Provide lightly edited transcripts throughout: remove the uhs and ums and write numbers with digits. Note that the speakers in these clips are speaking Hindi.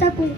सकूं।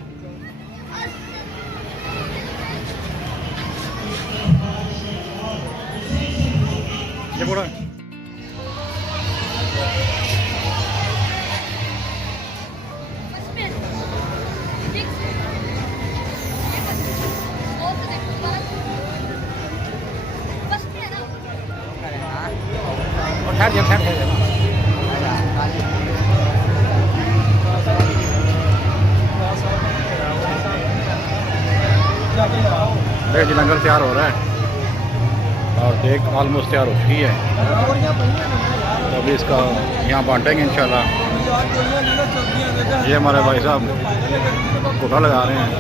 देख जी लंगर तैयार हो रहा है और देख ऑलमोस्ट तैयार हो चुकी है। तो अभी इसका यहाँ बांटेंगे इंशाल्लाह। ये हमारे भाई साहब कोटा लगा रहे हैं।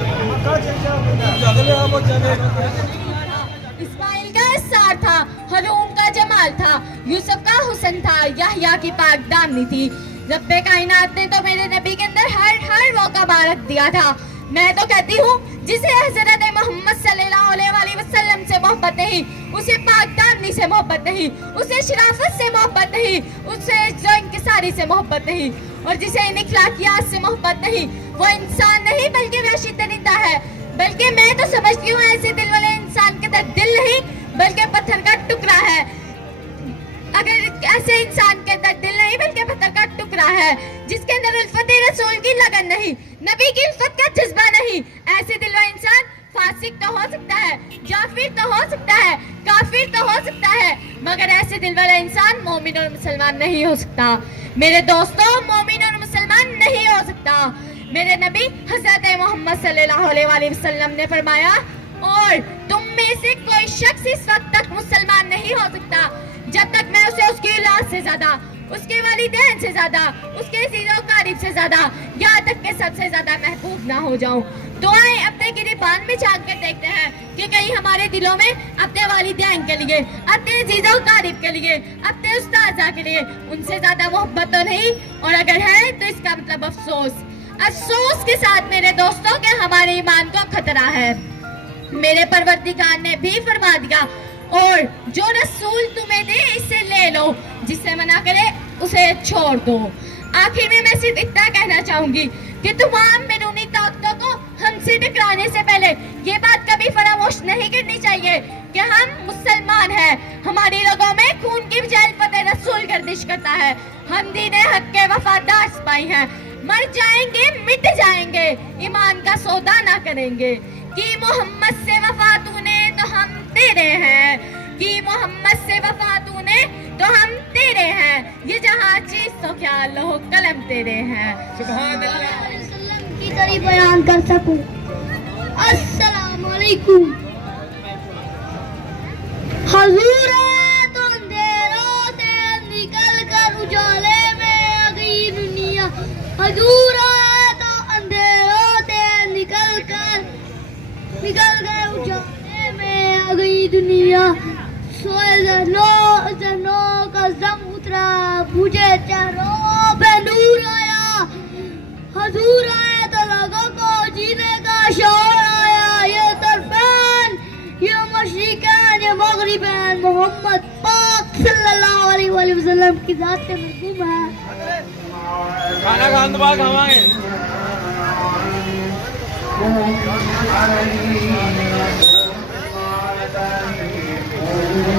इस्माइल का इस्सार था, हारून का जमाल था, यूसुफ का हुस्न था, याह्या की पाक दामनी थी। रब्बे कायनात ने तो मेरे नबी के अंदर हर वो कबारत दिया था। मैं तो कहती हूँ जिसे हज़रत मोहम्मद सल्लल्लाहु अलैहि वसल्लम से मोहब्बत नहीं, उसे पाक दामनी से मोहब्बत नहीं, उसे शराफत से मोहब्बत नहीं, उसे जो इंकिसारी से मोहब्बत नहीं, और जिसे इन इखलाकियात से मोहब्बत नहीं, वो इंसान नहीं बल्कि वहशी दरिंदा है। बल्कि मैं तो समझती हूँ ऐसे दिल वाले इंसान के अंदर दिल नहीं बल्कि पत्थर का टुकड़ा है। अगर ऐसे इंसान के अंदर दिल नहीं बल्कि पत्थर का टुकड़ा है, जिसके अंदर उल्फत रसूल की लगन नहीं, नबी की उल्फत का जज्बा नहीं, ऐसे दिल वाला इंसान फासिक तो हो सकता है, जाफिर तो हो सकता है, काफिर तो हो सकता है, मगर ऐसे दिल वाला इंसान मोमिन और मुसलमान नहीं हो सकता। मेरे दोस्तों, मोमिन और मुसलमान नहीं हो सकता। मेरे नबी हज़रत मोहम्मद सल्लल्लाहु अलैहि वसल्लम ने फरमाया, और तुम में से कोई शख्स इस वक्त तक मुसलमान नहीं हो सकता जब तक मैं उसे उसकी औलाद से ज्यादा, उसके वालिदैन से ज्यादा, उसके अज़ीज़ो क़रीब से ज्यादा, यहाँ तक के सबसे ज्यादा महबूब ना हो जाऊं। दुआएं अपने गिरबान में झांक कर देखते हैं कि कहीं हमारे दिलों में अपने वालिदैन के लिए, अपने अज़ीज़ो क़रीब के लिए, अपने उस्ताज़ा के लिए उनसे ज्यादा मोहब्बत तो नहीं, और अगर है तो इसका मतलब अफसोस। अफसोस के साथ मेरे दोस्तों के हमारे ईमान को खतरा है। मेरे परवरदिगार ने भी फरमा दिया, और जो रसूल तुम्हें दे इसे ले लो, जिससे मना करे उसे छोड़ दो। आखिर में मैं सिर्फ इतना कहना चाहूंगी कि तमाम बैरूनी ताकतों को हमसे टकराने से पहले ये बात कभी फरामोश नहीं करनी चाहिए कि हम मुसलमान हैं। हमारी रगों में खून की बजाय फतेह रसूल गर्दिश करता है। हम दीने हक के वफादार सिपाही हैं। मर जाएंगे, मिट जाएंगे, ईमान का सौदा ना करेंगे। कि मोहम्मद से वफा तूने तो हम तेरे हैं, कि मोहम्मद से वफा तूने तो हम तेरे हैं, ये जहाँ चीज तो क्या लोह कलम तेरे हैं। सुभान अल्लाह की तरह बयान कर सकूं। अस्सलाम वालेकुम। हजूर तो अंधेरों से निकल कर उजाले में आ गई दुनिया। हजूर तो अंधेरों से निकल कर उजाले में आ गई दुनिया। सोए ज़नों का ज़ंग उतरा, बुझे चेहरों पे नूर आया। हजूर आए तो लोगों को जीने का शौर आया। ये तरफान, ये मशरिकान, ये मगरिबान मोहम्मद पाक सल्लल्लाहु अलैहि वसल्लम की जात से महबूब है। खाना खाने बाद खावांगे।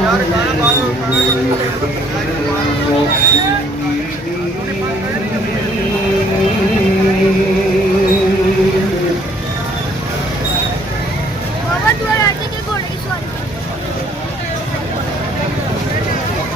यार खाना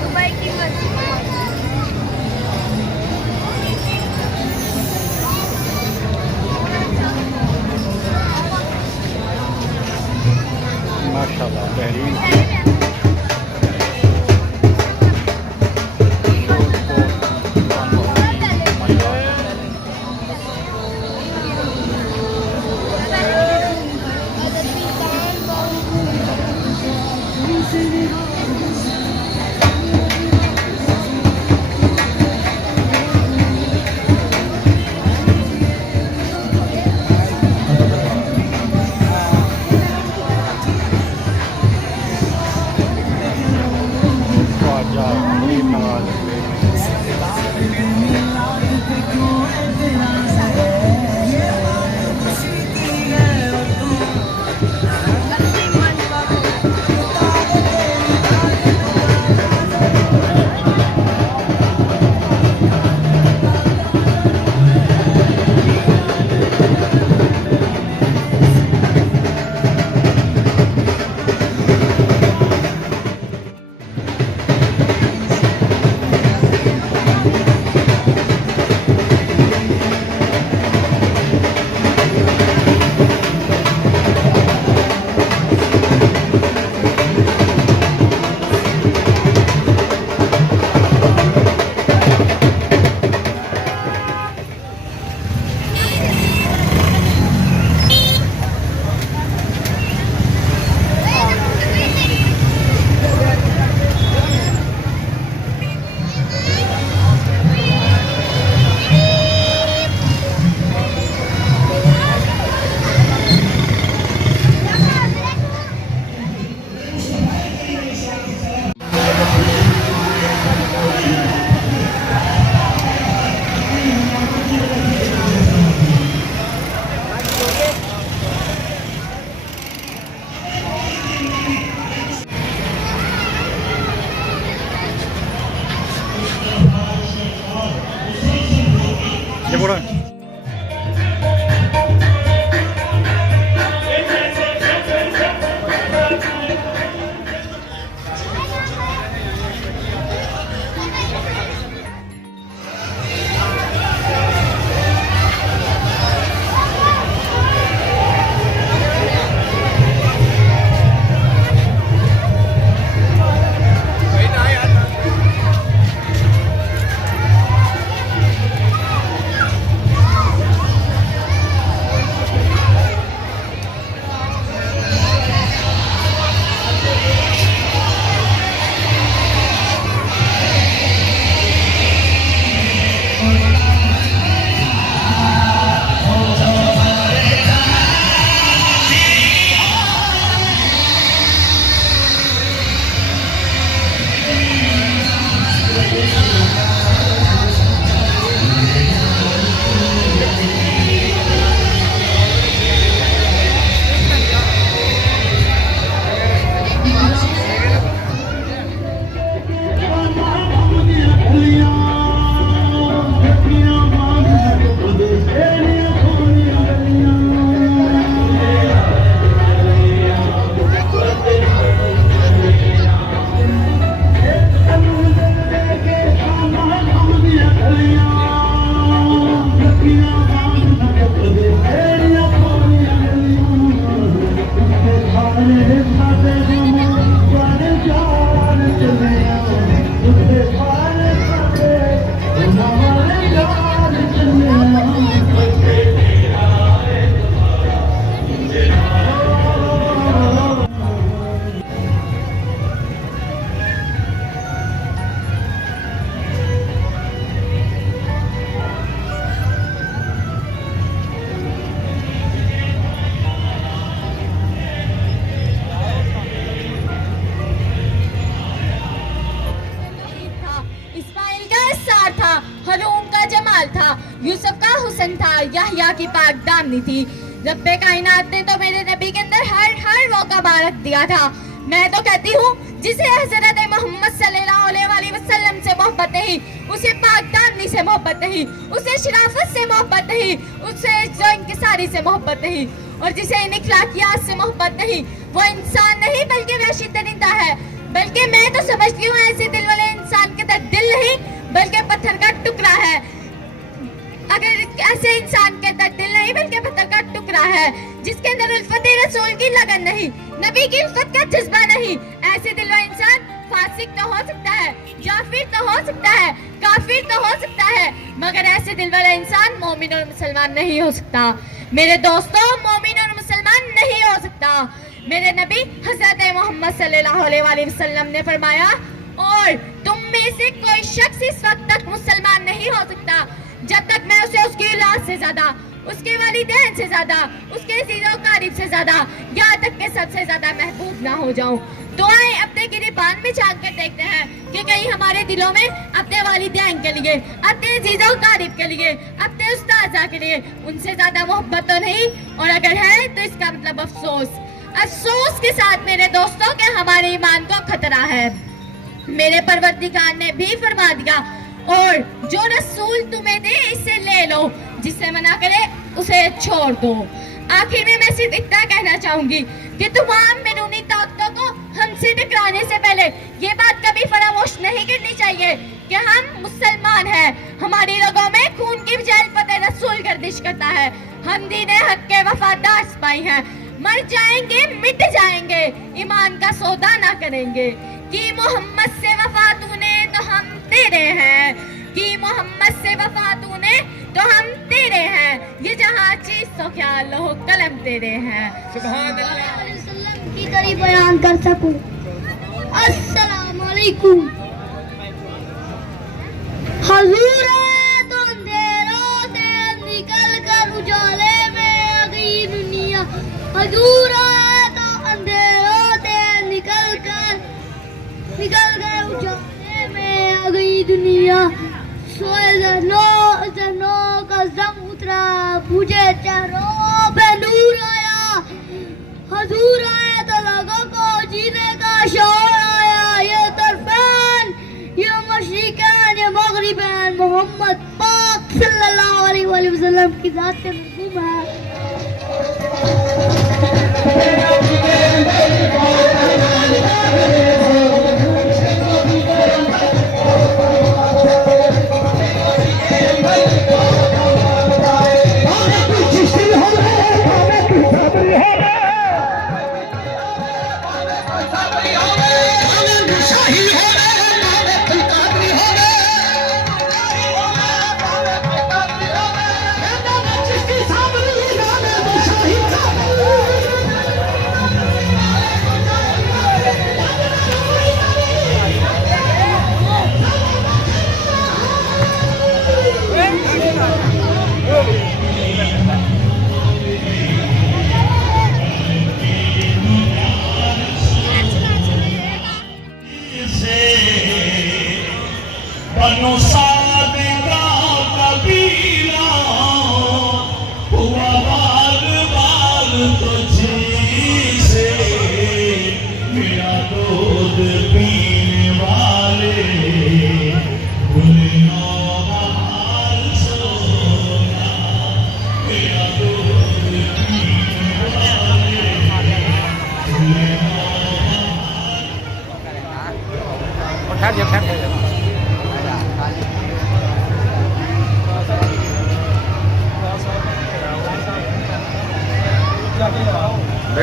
दुबई की माशाल्लाह बेहतरीन। यहिया की पाक दामनी थी। रब्बे कायनात ने तो मेरे नबी के अंदर हर मौका बारक दिया था। मैं तो कहती हूँ जिसे हजरत मोहम्मद सल्लल्लाहु अलैहि वसल्लम से मोहब्बत नहीं, उसे पाक दामनी से मोहब्बत नहीं, उसे शराफत से मोहब्बत नहीं, उसे जो इंकिसारी से मोहब्बत नहीं, और जिसे इन इखलाकियात से मोहब्बत नहीं, वो इंसान नहीं बल्कि वहशी दरिंदा है। बल्कि मैं तो समझती हूँ ऐसे दिल वाले इंसान के अंदर दिल नहीं बल्कि पत्थर का टुकड़ा है। अगर ऐसे इंसान के अंदर दिल नहीं बल्कि पत्थर का टुकड़ा है, जिसके अंदर उल्फत रसूल की लगन नहीं, नबी की उल्फत का जज्बा नहीं, ऐसे दिल वाला इंसान फासिक तो हो सकता है, जाफिर तो हो सकता है, काफिर तो हो सकता है, मगर ऐसे दिल वाला इंसान मोमिन और मुसलमान नहीं हो सकता। मेरे दोस्तों, मोमिन और मुसलमान नहीं हो सकता। मेरे नबी हजरत मोहम्मद सल्लल्लाहु अलैहि वसल्लम ने फरमाया, और तुम में से कोई शख्स इस वक्त तक मुसलमान नहीं हो सकता जब तक मैं उसे उसकी औलाद से ज्यादा, उसके वालिदैन से ज्यादा, उसके अजीज़ो क़रीब से ज्यादा, यहाँ तक के सबसे ज्यादा महबूब ना हो जाऊं। तो आए अपने गिरबान में झांक कर देखते हैं कि कहीं हमारे दिलों में अपने वालिदैन के लिए, अपने अजीज़ो क़रीब के लिए, अपने उस्ताज़ा के लिए उनसे ज्यादा मोहब्बत तो नहीं, और अगर है तो इसका मतलब अफसोस के साथ मेरे दोस्तों के हमारे ईमान को खतरा है। मेरे परवरदिगार ने भी फरमा दिया, और जो रसूल तुम्हें दे इसे ले लो, जिससे मना करे उसे छोड़ दो। आखिर में मैं सिर्फ इतना कहना चाहूंगी कि तमाम बैरूनी ताकतों को हमसे टकराने से पहले ये बात कभी फरामोश नहीं करनी चाहिए कि हम मुसलमान हैं। हमारी रगों में खून की बजाय फतेह रसूल गर्दिश करता है। हम दीने हक के वफादार सिपाही हैं। मर जाएंगे, मिट जाएंगे, ईमान का सौदा ना करेंगे। कि मोहम्मद से वफा तूने तो हम तेरे हैं, कि मोहम्मद से वफा तूने तो हम तेरे हैं, ये जहाँ चीज तो ख्याल लो कलम तेरे हैं। सुभान अल्लाह की तरह बयान कर सकूं। अस्सलाम वालेकुम। हजूर है तो अंधेरों से निकल कर उजाले में आ गई दुनिया। हजूर है तो अंधेरों से निकल कर उजाले में आ गई दुनिया। सोए ज़नो का जंग उतरा, बुझे चेहरों पे नूर आया। हजूर आए तो लोगों को जीने का शौर आया। ये तरफान, ये मशरिकान, ये मगरिबान, मोहम्मद पाक सल्लल्लाहु अलैहि वसल्लम की जात से महबूब है।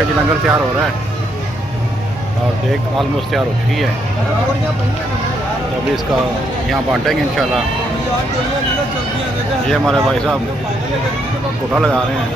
जी लंगर तैयार हो रहा है और देख ऑलमोस्ट तैयार हो चुकी है। तो अभी इसका यहाँ बांटेंगे इंशाल्लाह। ये हमारे भाई साहब कोटा लगा रहे हैं।